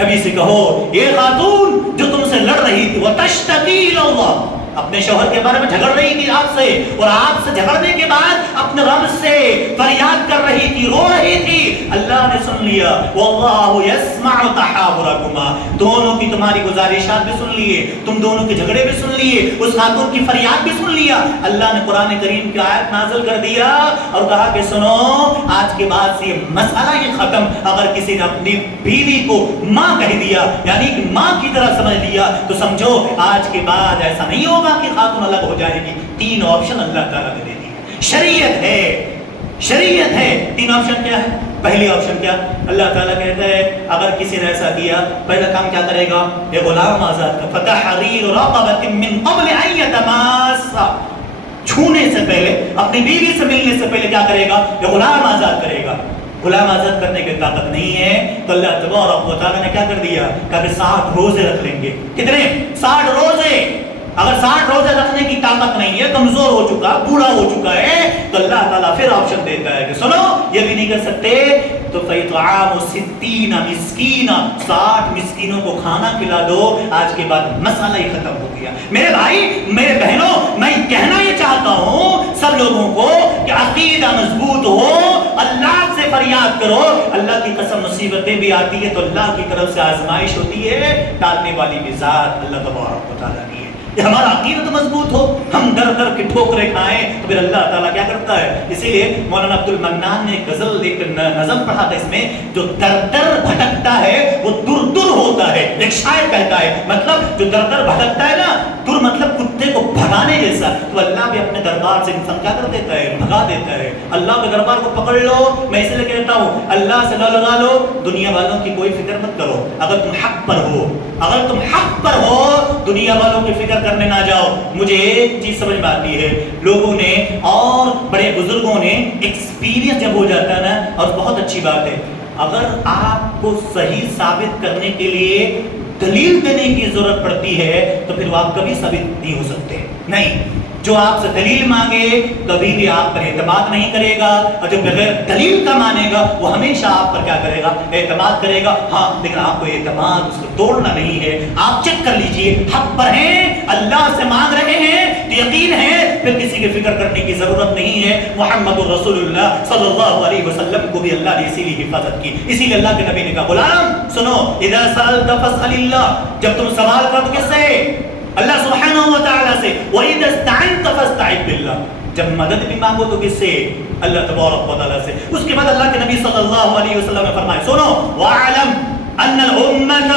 نبی سے کہو یہ خاتون جو تم سے لڑ رہی تھی وتشتکی الی اللہ، اپنے شوہر کے بارے میں جھگڑ رہی تھی آپ سے، اور آپ سے جھگڑنے کے بعد اپنے رب سے فریاد کر رہی تھی، رو رہی تھی، اللہ نے سن لیا، واللہ یسمع تحاورکما، دونوں کی تمہاری گزارشات بھی سن لیے، تم دونوں کے جھگڑے بھی سن لیے، اس خاتون کی فریاد بھی سن لیا۔ اللہ نے قرآن کریم کی آیت نازل کر دیا اور کہا کہ سنو آج کے بعد سے یہ مسئلہ یہ ختم، اگر کسی نے اپنی بیوی کو ماں کہہ دیا یعنی کہ ماں کی طرح سمجھ لیا تو سمجھو آج کے بعد ایسا نہیں ہوگا کہ خاتون الگ ہو جائے گی۔ تین آپشن اللہ تعالیٰ نے دے دی، شریعت ہے، شریعت ہے۔ تین آپشن کیا ہے؟ پہلی آپشن کیا؟ اللہ تعالیٰ کہتا ہے اگر کسی نے ایسا کیا پہلا کام کیا کرے گا؟ یہ غلام آزاد کا، فتحریر رقبۃ من قبل ان یتماسا، چھونے سے پہلے اپنی بیوی سے ملنے سے پہلے کیا کرے گا؟ یہ غلام آزاد کرے گا۔ غلام آزاد کرنے کی طاقت نہیں ہے تو اللہ تبارک و تعالیٰ نے کیا کر دیا؟ کہا کہ 60 روزے رکھ لیں گے۔ کتنے؟ 60 روزے۔ اگر 60 روزے رکھنے کی طاقت نہیں ہے، کمزور ہو چکا، بوڑھا ہو چکا ہے، تو اللہ تعالیٰ پھر آپشن دیتا ہے کہ سنو یہ بھی نہیں کر سکتے تو فَيُطْعَامُ 60 مِسْكِينًا، 60 مسکینوں کو کھانا کھلا دو۔ آج کے بعد مسئلہ ہی ختم ہو گیا۔ میرے بھائی میرے بہنوں، میں کہنا یہ چاہتا ہوں سب لوگوں کو کہ عقیدہ مضبوط ہو، اللہ سے فریاد کرو۔ اللہ کی قسم مصیبتیں بھی آتی ہے تو اللہ کی طرف سے آزمائش ہوتی ہے، ٹالنے والی بھی ذات اللہ تبارک و تعالیٰ کی ہے۔ کہ ہمارا عقیدت مضبوط ہو، ہم در در کے ٹھوکریں کھائیں تو پھر اللہ تعالیٰ کیا کرتا ہے؟ اسی لیے مولانا عبد المنان نے غزل ایک نظم پڑھا تھا، اس میں جو در در بھٹکتا ہے وہ در در ہوتا ہے۔ ایک شاعر کہتا ہے مطلب جو در در بھٹکتا ہے نا، در مطلب کتے کو بھگانے جیسا، تو اللہ بھی اپنے دربار سے انسان کیا کر دیتا ہے؟ بھگا دیتا ہے۔ اللہ کے دربار کو پکڑ لو، میں اس لیے کہتا ہوں اللہ سے نہ لگا لو، دنیا والوں کی کوئی فکر مت کرو۔ اگر تم حق پر ہو، اگر تم حق پر ہو، دنیا والوں کی فکر کرنے نہ جاؤ۔ مجھے ایک چیز سمجھ میں آتی ہے، لوگوں نے اور بڑے بزرگوں نے ایکسپیرینس جب ہو جاتا ہے نا، اور بہت اچھی بات ہے، اگر آپ کو صحیح ثابت کرنے کے لیے دلیل دینے کی ضرورت پڑتی ہے تو پھر وہ آپ کبھی ثابت نہیں ہو سکتے۔ نہیں، جو آپ سے دلیل مانگے کبھی بھی آپ پر اعتماد نہیں کرے گا، اور جو بغیر دلیل کا مانے گا وہ ہمیشہ آپ پر کیا کرے گا؟ اعتماد کرے گا۔ ہاں لیکن آپ کو اعتماد اس کو توڑنا نہیں ہے۔ آپ چیک کر لیجئے، حق پر ہیں، اللہ سے مانگ رہے ہیں تو یقین ہے پھر کسی کی فکر کرنے کی ضرورت نہیں ہے۔ محمد رسول اللہ صلی اللہ علیہ وسلم کو بھی اللہ نے اسی لیے حفاظت کی، اسی لیے اللہ کے نبی نے کہا غلام سنو، اذا سألت فاسأل اللہ، جب تم سوال کرو تو کس سے؟ اللہ سبحانہ و تعالیٰ سے۔ وَإِذَا اسْتَعَنْتَ فَاسْتَعِذْ بِاللَّهِ، جب مدد بھی مانگو تو کس سے؟ اللہ تبارک و تعالیٰ سے۔ اس کے بعد اللہ کے نبی صلی اللہ علیہ وسلم نے فرمایا سنو، وَاعْلَمْ أَنَّ الْأُمَّةَ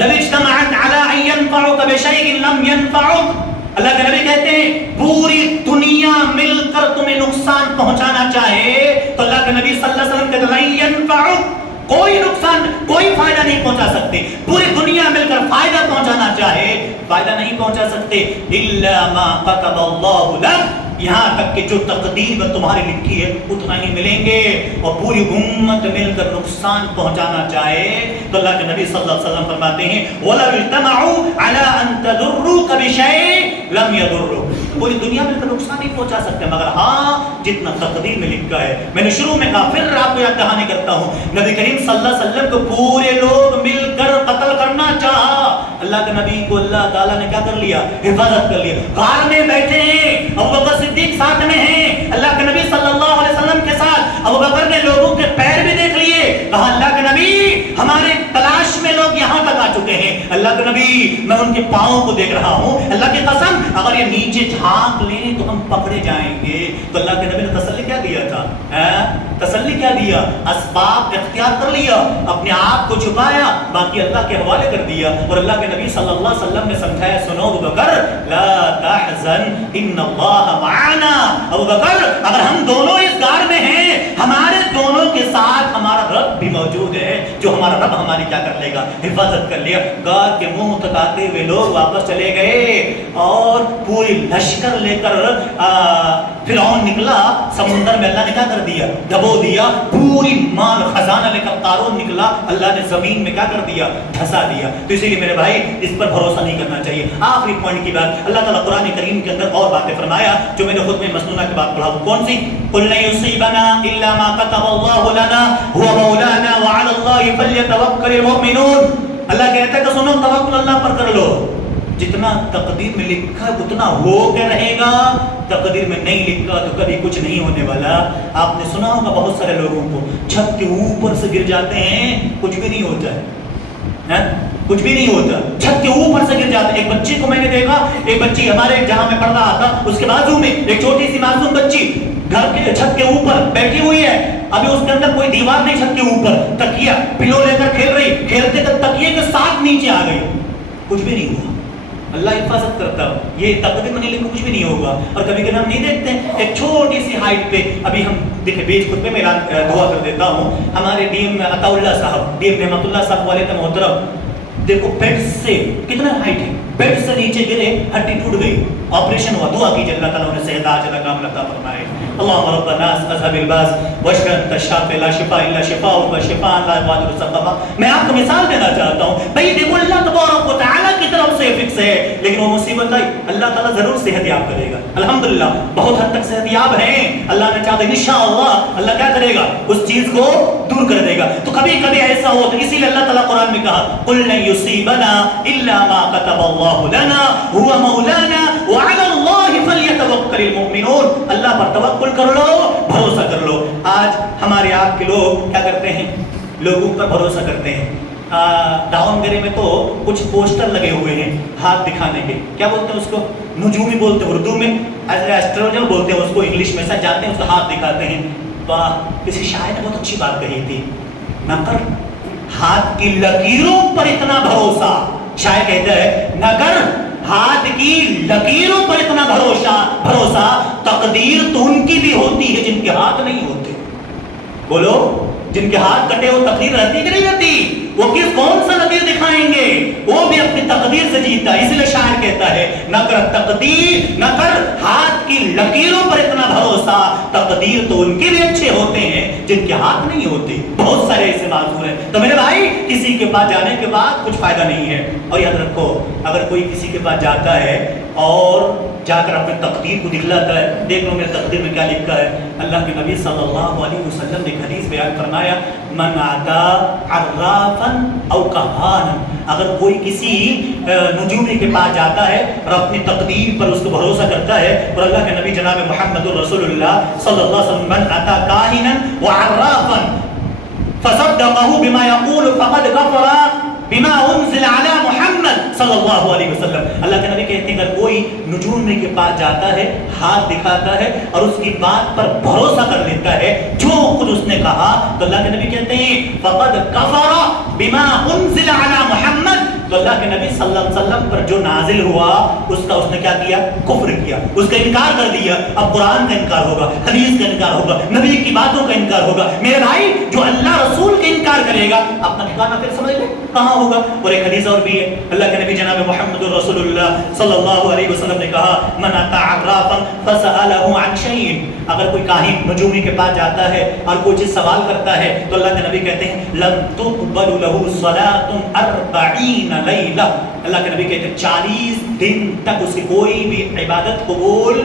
لَوِ اجْتَمَعَتْ عَلَىٰ أَن يَنفَعُوكَ بِشَيْءٍ لَمْ يَنفَعُوكَ، اللہ کے نبی کہتے ہیں پوری دنیا مل کر تمہیں نقصان پہنچانا چاہے تو اللہ کے نبی صلی اللہ علیہ وسلم کہتے ہیں لَن يَنفَعُوكَ، کوئی نقصان کوئی فائدہ نہیں پہنچا سکتے۔ پوری دنیا مل کر فائدہ پہنچانا چاہے فائدہ نہیں پہنچا سکتے، الا ما كتب اللہ لك، یہاں تک کہ جو تقدیر میں تمہاری لکھی ہے اتنا ہی ملیں گے۔ اور پوری امت مل کر نقصان پہنچانا چاہے تو اللہ کے نبی صلی اللہ علیہ وسلم فرماتے ہیں وَلَوْ اجْتَمَعُوا عَلَىٰ أَن تَضُرُّوكَ بِشَيْءٍ لَمْ يَضُرُّوكَ، پوری دنیا مل کر نقصان نہیں پہنچا سکتے مگر ہاں جتنا تقدیر میں لکھا ہے۔ میں نے شروع میں کہا، پھر آپ کو یاد دہانی کرتا ہوں، نبی کریم صلی اللہ علیہ وسلم کو پورے لوگ مل کر قتل کرنا چاہا، اللہ کے نبی کو اللہ تعالیٰ نے کیا کر لیا؟ حفاظت کر لیا۔ غار میں بیٹھے ہیں، ابوبکر صدیق ساتھ میں ہیں، اللہ کے نبی صلی اللہ علیہ وسلم کے ساتھ۔ ابوبکر نے لوگوں کے پیر بھی دیکھ لیے، کہا اللہ کے نبی ہمارے تلاش میں لوگ یہاں تک آ چکے ہیں، اللہ کے نبی میں ان کے پاؤں کو دیکھ رہا ہوں، اللہ کی قسم اگر یہ نیچے جھانک لیں تو ہم پکڑے جائیں گے۔ تو اللہ کے نبی نے تسلی کیا دیا تھا؟ تسلی کیا دیا؟ اسباب اختیار کر لیا، اپنے آپ کو چھپایا، باقی اللہ کے حوالے کر دیا۔ اور اللہ کے نبی صلی اللہ علیہ وسلم نے سمجھایا سنو ابوبکر لا تحزن ان اللہ معنا، ابوبکر اگر ہم دونوں اس غار میں ہیں ہمارے دونوں کے ساتھ ہمارا رب بھی موجود ہے، جو ہمارا رب ہماری کیا کر لے گا؟ حفاظت کر لیا۔ غار کے منہ تک آتے ہوئے لوگ واپس چلے گئے اور پوری لشکر لے کر فرعون نکلا سمندر میں، اللہ نے کیا کر دیا؟ دبو دیا، پوری مال خزانہ لے کر قارون نکلا، اللہ نے زمین میں کیا کر دیا؟ دھسا دیا۔ تو اسی لیے میرے بھائی اس پر بھروسہ نہیں کرنا چاہیے۔ آخری پوائنٹ کی بات، اللہ تعالیٰ قرآن کریم کریم کے اندر اور باتیں فرمایا جو میں نے خود میں مسنونہ کے بعد پڑھا. کون سی؟ قل لن یصیبنا الا ما كتب الله لنا هو مولانا وعلى الله فليتوكل المؤمنون. اللہ کہتا ہے کہ سنو توکل اللہ پر کر لو. جتنا تقدیر میں لکھا ہے اتنا ہو کے رہے گا, تقدیر میں نہیں لکھا تو کبھی کچھ نہیں ہونے والا. آپ نے سنا ہوگا بہت سارے لوگوں کو چھت کے اوپر سے گر جاتے ہیں, کچھ بھی نہیں ہوتا ہے, کچھ بھی نہیں ہوتا, چھت کے اوپر سے گر جاتے ہیں. ایک بچی کو میں نے دیکھا, ایک بچی ہمارے جہاں میں پڑھ رہا تھا اس کے بازو میں ایک چھوٹی سی معصوم بچی گھر کے چھت کے اوپر بیٹھی ہوئی ہے. ابھی اس کے اندر کوئی دیوار نہیں, چھت کے اوپر تکیا پلو لے کر کھیل رہی, کھیلتے تک تکیے کے ساتھ نیچے آ گئی, کچھ بھی نہیں ہوا. اللہ حفاظت کرتا, یہ تقدیر میں نہیں لکھا کچھ بھی نہیں ہوگا. اور کبھی کبھی ہم نہیں دیکھتے ایک چھوٹی سی ہائٹ پہ, ابھی ہم دیکھیں بیچ خطبے میں دعا کر دیتا ہوں, ہمارے ڈی ایم عطا اللہ صاحب, ڈی ایم نعمت اللہ صاحب والد محترم, دیکھو بیڈ سے کتنا ہائٹ ہے, بیڈ سے نیچے گرے ہڈی ٹوٹ گئی, آپریشن ہوا. دعا کیجیے اللہ تعالیٰ انہیں صحت عاجلہ کاملہ عطا فرمائے. اللهم رب الناس اذهب الباس واشف انت الشافي لا شفاء الا شفاؤك شفاء لا يغادر سقما. میں آپ کو مثال دینا چاہتا ہوں بھائی, دیکھو اللہ تبارک و تعالیٰ کی طرف سے فکس ہے, لیکن وہ مصیبت آئی اللہ تعالیٰ ضرور صحت یاب کرے گا. الحمدللہ بہت حد تک صحت یاب ہیں, اللہ نے چاہا انشاءاللہ اللہ کیا کرے گا, اس چیز کو دور کر دے گا. تو کبھی کبھی ایسا ہو, تو اسی لیے اللہ تعالیٰ قرآن میں کہا قل لن یصیبنا الا ما كتب الله لنا هو مولانا وعلى الله فليتوكل المؤمنون. اللہ پر توکل کر لو, بھروسہ کر لو. آج ہمارے آپ کے لوگ کیا کرتے ہیں, لوگوں پر بھروسہ کرتے ہیں. داون گرے میں تو کچھ پوسٹر لگے ہوئے ہیں ہاتھ دکھانے کے, کیا بولتے ہیں اس کو, نجومی بولتے ہیں اردو میں, ایسٹروجر بولتے ہیں اس کو انگلش میں, سب جاتے ہیں اس کو ہاتھ دکھاتے ہیں. کسی شاعر نے بہت اچھی بات کہی تھی, نہ کر ہاتھ کی لکیروں پر اتنا بھروسہ. شاعر کہتا ہے نہ کر ہاتھ کی لکیروں پر اتنا بھروسہ, تقدیر تو ان کی بھی ہوتی ہے جن کے ہاتھ نہیں ہوتے. بولو, جن کے ہاتھ کٹے وہ تقدیر رہتی کہ نہیں رہتی, وہ کون سا لکیر دکھائیں گے, وہ بھی اپنی تقدیر سے جیتا. اس لیے شاعر کہتا ہے نہ کر تقدیر, نہ کر ہاتھ کی لکیروں پر اتنا بھروسہ, تقدیر تو ان کے بھی اچھے ہوتے ہیں جن کے ہاتھ نہیں ہوتے. بہت سارے ایسے معذور ہیں. تو میرے بھائی کسی کے پاس جانے کے بعد کچھ فائدہ نہیں ہے. اور یاد رکھو, اگر کوئی کسی کے پاس جاتا ہے اور جا کر اپنے تقدیر کو دکھلاتا ہے, دیکھ لو میرے تقدیر میں کیا لکھا ہے. اللہ کے نبی صلی اللہ علیہ وسلم نے ایک حدیث بیان فرمایا من عطا عرافا او کہانا, اگر کوئی کسی نجومی کے پاس جاتا ہے اور اپنی تقدیر پر اس کو بھروسہ کرتا ہے, اور اللہ کے نبی جناب محمد رسول اللہ صلی اللہ علیہ وسلم من عطا کاہنا وعرافا فصدقه بما يقول فقد كفر بما انزل على محمد صلی اللہ علیہ وسلم. اللہ کے نبی کہتے ہیں اگر کوئی نجومی کے پاس جاتا ہے, ہاتھ دکھاتا ہے اور اس کی بات پر بھروسہ کر لیتا ہے جو کچھ اس نے کہا, تو اللہ کے نبی کہتے ہیں فقد کفر بما انزل على محمد, تو اللہ کے نبی صلی اللہ علیہ وسلم پر جو نازل ہوا اس کا اس نے کیا کیا, کفر کیا, اس کا انکار کر دیا. اب قرآن کا انکار ہوگا, حدیث کا انکار ہوگا, نبی کی باتوں کا انکار ہوگا. میرے بھائی جو اللہ رسول کا انکار کرے گا اپنا ٹھکانہ پھر سمجھ لے کہاں ہوگا. اور ایک حدیث اور بھی ہے, اللہ کے نبی جناب محمد رسول اللہ صلی اللہ علیہ وسلم نے کہا من اتى عرافا فسأله عن شيء, اگر کوئی کاہن نجومی کے پاس جاتا ہے اور کوئی چیز سوال کرتا ہے تو اللہ کے نبی کہتے ہیں لم تقبل له صلاة 40 لیلہ, اللہ کے نبی کہتے ہیں 40 دن تک اس کی کوئی بھی عبادت قبول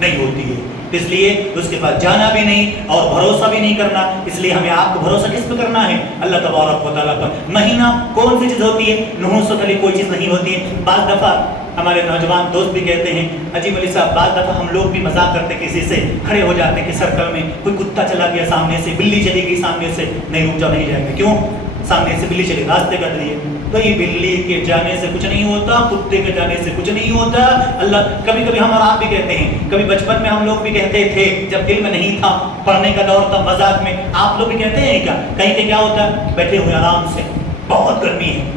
نہیں ہوتی ہے. اس لیے اس کے پاس جانا بھی نہیں اور بھروسہ بھی نہیں کرنا. اس لیے ہمیں آپ کو بھروسہ کس پہ کرنا ہے, اللہ تبارک و تعالیٰ پر. مہینہ کون سی چیز ہوتی ہے, نحوست علی کوئی چیز نہیں ہوتی ہے. بعض دفعہ ہمارے نوجوان دوست بھی کہتے ہیں عجیب علی صاحب, بعض دفعہ ہم لوگ بھی مذاق کرتے کسی سے, کھڑے ہو جاتے ہیں کہ سرکل میں کوئی کتا چلا گیا سامنے سے, بلی چلی گئی سامنے سے, نہیں رک جاؤ نہیں جائیں گے. کیوں, سامنے سے بلی چلی, راستے کا ذریعے. تو یہ بلی کے جانے سے کچھ نہیں ہوتا, کتے کے جانے سے کچھ نہیں ہوتا. اللہ کبھی کبھی ہم اور آپ بھی کہتے ہیں, کبھی بچپن میں ہم لوگ بھی کہتے تھے جب دل میں نہیں تھا, پڑھنے کا دور تھا, مذاق میں آپ لوگ بھی کہتے ہیں کیا, کہیں کہ کیا ہوتا ہے بیٹھے ہوئے آرام سے, بہت گرمی ہے,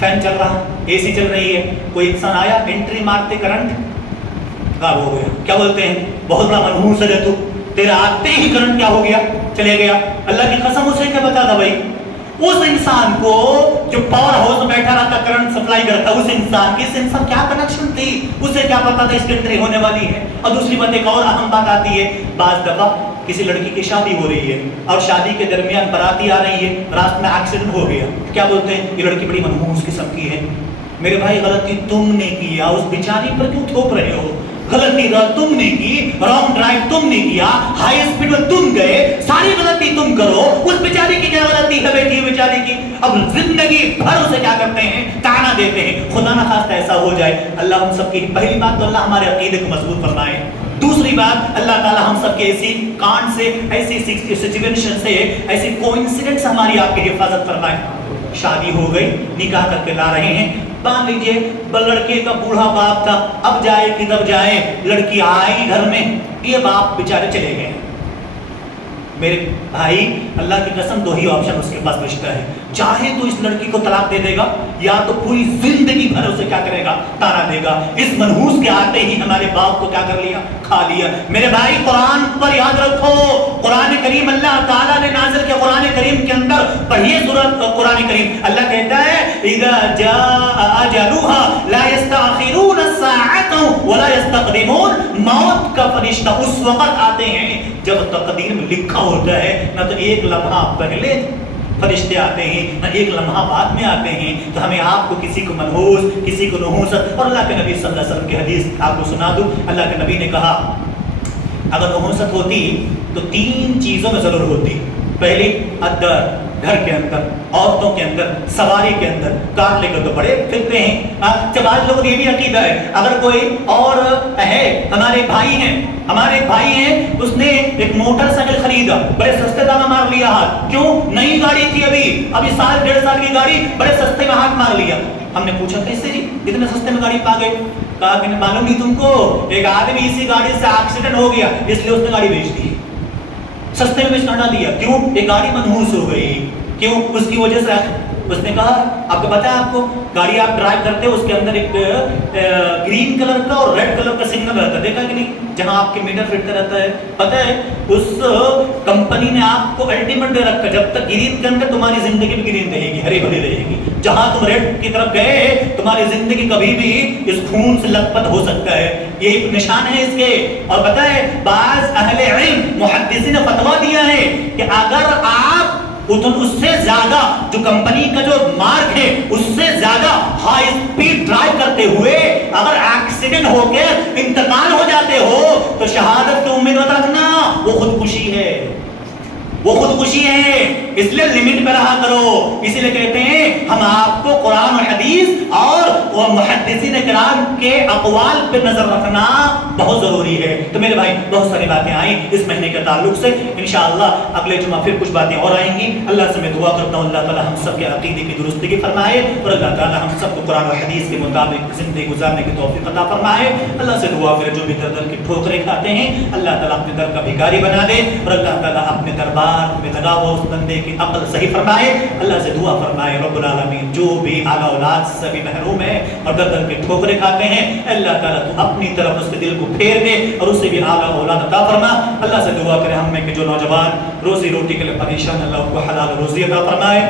فین چل رہا, اے سی چل رہی ہے, کوئی انسان آیا انٹری مارتے کرنٹ غائب ہو گیا, کیا بولتے ہیں بہت بڑا منحوس ہے تو, تیرا آتے ہی کرنٹ کیا ہو گیا, چلے گیا. اللہ کی قسم اسے کیا پتا تھا بھائی, اس انسان کو جو پاور ہاؤس میں بیٹھا رہتا کرنٹ سپلائی کرتا, اس انسان کی, اس انسان کیا کنیکشن تھی, اسے کیا پتا تھا اس کے اندر ہونے والی ہے. اور دوسری بات ایک اور اہم بات آتی ہے, بعض دفعہ کسی لڑکی کی شادی ہو رہی ہے اور شادی کے درمیان باراتی آ رہی ہے, راستے میں ایکسیڈنٹ ہو گیا, کیا بولتے ہیں یہ لڑکی بڑی منحوس قسم کی ہے. میرے بھائی غلطی تم نے کیا, اس بیچاری پر کیوں تھوپ رہے ہو, غلطی تم نے کی, رانگ ڈرائیو تم نے کیا, ہائی اسپیڈ میں تم گئے, ساری غلطی تم کرو, اس بیچاری کی کیا غلطی ہے بیٹی بیچاری کی؟ اب زندگی بھر اسے کیا کرتے ہیں, تانا دیتے ہیں. خدا نہ خواستہ ایسا ہو جائے. اللہ ہم سب کی پہلی بات تو اللہ ہمارے عقیدے کو مضبوط فرمائے. دوسری بات, اللہ تعالی ہم سب کے ایسی کانڈ سے, ایسی سچویشن سے, ایسی کوئنسیڈنٹ ہماری آپ کی حفاظت فرمائے. شادی ہو گئی, نکاح کر کے لا رہے ہیں, مان لیجئے لڑکے کا بوڑھا باپ تھا, اب جائے کدھر جائے, لڑکی آئی گھر میں, یہ باپ بیچارے چلے گئے. میرے بھائی اللہ کی قسم دو ہی آپشن اس کے پاس بچتا ہے, چاہے تو اس لڑکی کو طلاق دے دے گا, یا تو پوری زندگی بھر اسے کیا کرے گا, تانا دے گا. اس منحوس کے آتے ہی ہمارے باپ کو کیا کر لیا, کھا لیا. میرے بھائی قرآن پر یاد رکھو, قرآن کریم اللہ تعالیٰ نے نازل کیا. قرآن کریم کے اندر پڑھیے سورۃ قرآن کریم, اللہ کہتا ہے اذا جاء اجلها لا يستأخرون الساعة ولا يستقدمون. موت کا فرشتہ اس وقت آتے ہیں جب تقدیر میں لکھا ہوتا ہے, نہ تو ایک لمحہ پہلے فرشتے آتے ہیں, نہ ایک لمحہ بعد میں آتے ہیں. تو ہمیں آپ کو کسی کو منحوس, کسی کو نحوست, اور اللہ کے نبی صلی اللہ علیہ وسلم کی حدیث آپ کو سنا دوں. اللہ کے نبی نے کہا اگر نحوست ہوتی تو 3 چیزوں میں ضرور ہوتی. پہلی الدر, گھر کے اندر, عورتوں کے اندر, سواری کے اندر. کار لے کر تو بڑے پھرتے ہیں. جب آج لوگ یہ بھی عقیدہ ہے اگر کوئی اور ہے, ہمارے بھائی ہیں, اس نے ایک موٹر سائیکل خریدا, بڑے سستے دام میں مار لیا ہاتھ. کیوں؟ نئی گاڑی تھی, ابھی سال 1.5 سال کی گاڑی, بڑے سستے میں ہاتھ مار لیا. ہم نے پوچھا کیسے جی اتنے سستے میں گاڑی پا گئے؟ کہا کہ معلوم نہیں تم کو, ایک آدمی اسی گاڑی سے ایکسیڈنٹ ہو گیا اس لیے اس نے گاڑی بیچ دی, سستے میں بیچنا نہ دیا. کیوں؟ ایک گاڑی منحوس ہو گئی. کیوں؟ اس کی وجہ سے. اس نے کہا آپ کو پتا ہے, آپ کو گاڑی آپ ڈرائیو کرتے ہو, اس کے اندر ایک گرین کلر کا اور ریڈ کلر کا سگنل رہتا ہے, دیکھا کہ نہیں, جہاں آپ کے میٹر فٹتا رہتا ہے. پتا ہے اس کمپنی نے آپ کو الٹیمیٹ دے رکھا, جب تک گرین کے اندر تمہاری زندگی بھی گرین رہے گی, ہری بھری رہے گی. جہاں تم ریڈ کی طرف گئے تمہاری زندگی کبھی بھی اس خون سے لت پت ہو سکتا ہے. یہ نشان ہے اس کے. اور پتا ہے بعض اہل علم محدثین نے فتویٰ دیا ہے کہ اگر آپ اس سے زیادہ جو کمپنی کا جو مارک ہے اس سے زیادہ ہائی اسپیڈ ڈرائیو کرتے ہوئے اگر ایکسیڈنٹ ہو کے انتقال ہو جاتے ہو تو شہادت کی امید مت رکھنا, وہ خودکشی ہے, وہ خودکشی ہے. اس لیے لمٹ پہ رہا کرو. اسی لیے کہتے ہیں ہم آپ کو قرآن و حدیث اور محدثین کرام کے اقوال پہ نظر رکھنا بہت ضروری ہے. تو میرے بھائی بہت ساری باتیں آئیں اس مہینے کے تعلق سے, انشاءاللہ اگلے جمعہ پھر کچھ باتیں اور آئیں گی. اللہ سے میں دعا کرتا ہوں اللہ تعالی ہم سب کے عقیدے کی درستگی فرمائے, اور اللہ تعالی ہم سب کو قرآن و حدیث کے مطابق زندگی گزارنے کی توفیق عطا فرمائے. اللہ سے دعا کرے جو بھی در در کی ٹھوکریں کھاتے ہیں اللہ تعالی اپنے در کا بھکاری بنا دے, اور اللہ تعالی اپنے دربار میں لگا ہوا اس بندے کی عقل صحیح فرمائے. اللہ سے دعا فرمائے رب العالمین جو بھی اعلیٰ اولاد سے بھی محروم ہے اور در در کے ٹھوکریں کھاتے ہیں, اللہ تعالیٰ تو اپنی طرف اس کے دل کو پھیر دے اور اسے بھی اعلیٰ اولاد عطا فرما. اللہ سے دعا کرے ہم میں کہ جو نوجوان روزی روٹی کے لیے پریشان, اللہ کو حلال روزی عطا فرمائے.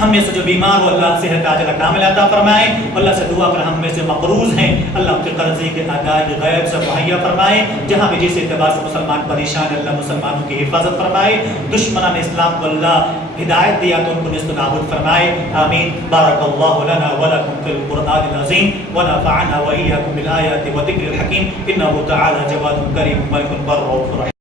ہم میں سے جو بیمار ہو اللہ صحت عاجلہ کاملہ عطا فرمائے. اللہ سے دعا کر ہم میں سے مقروض ہیں اللہ کے قرضے کے ادائے غیب سے مہیا فرمائے. جہاں بھی جس اعتبار سے مسلمان پریشان اللہ مسلمانوں کی حفاظت فرمائے. دشمنان اسلام کو اللہ ہدایت دیا تو ان کو نیست و نابود فرمائے. آمین. بارک اللہ لنا ولکم فی القرآن العظیم ونفعنا وإیاکم بالآیات وذکر الحکیم انہ تعالی جواد کریم ملک بر رؤوف رحیم.